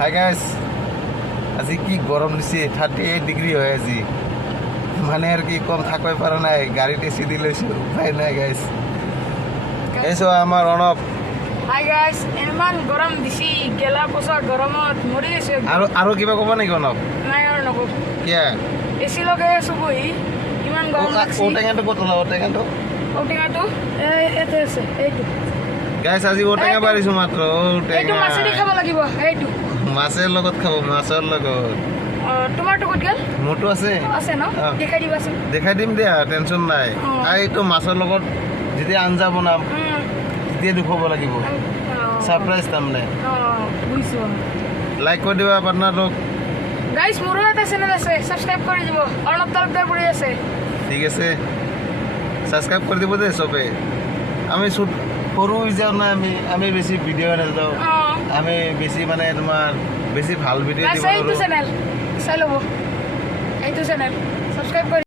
hi guys, আজি কি গরম দিছে 38 ডিগ্রি হয়ে আজি মানে আর কি কম থাকতে পারে নাই গাড়িতে এসি দিলেছি উপায় নাই গাইস এসো আমার অনব হাই গাইস ইমান গরম দিছি গেলা পচা গরমত মৰি গৈছে আৰু কিবা ক'ব নেকি অনব নাই আৰু নকওঁ কিয়া এচি লগাই আছো বহি ইমান গৰম লাগছে ঔটেঙাটো ক'ত ওলাব ঔটেঙাটো ঔটেঙাটো এতে আছে এইটো গাইস আজি ঔটেঙা পাৰিছো মাত্ৰ এইটো ঔটেঙা মাছেদি খাব লাগিব এইটো মাছেৰ লগত খাব মাছেৰ লগত তোমাৰটো ক'ত গ'ল মোৰটো আছে আছে ন দেখাই দিবাচোন দেখাই দিম দিয়া টেনশন নাই এইটো মাছের লগত যেতিয়া আঞ্জা বনাম তেতিয়া দেখুৱাব লাগিব সাৰপ্ৰাইজ তাৰমানে বুজিছো লাইক কৰি দিবা পাৰ্টনাৰক গাইস মোৰো এটা চেনেল আছে সাবস্ক্ৰাইব কৰি দিব অৰ্ণৱ তালুকদাৰ পৰি আছে ঠিক আছে সাবস্ক্ৰাইব কৰি দিব দে চবে আমি সৰু হৈ যাওঁ না আমি বেছি ভিডিঅ' নাযাওঁ আমি বেছি মানে তোমাৰ বেছি ভাল ভিডিঅ' দিব এইটো চেনেল চাই ল'ব এইটো চেনেল সাবস্ক্ৰাইব কৰি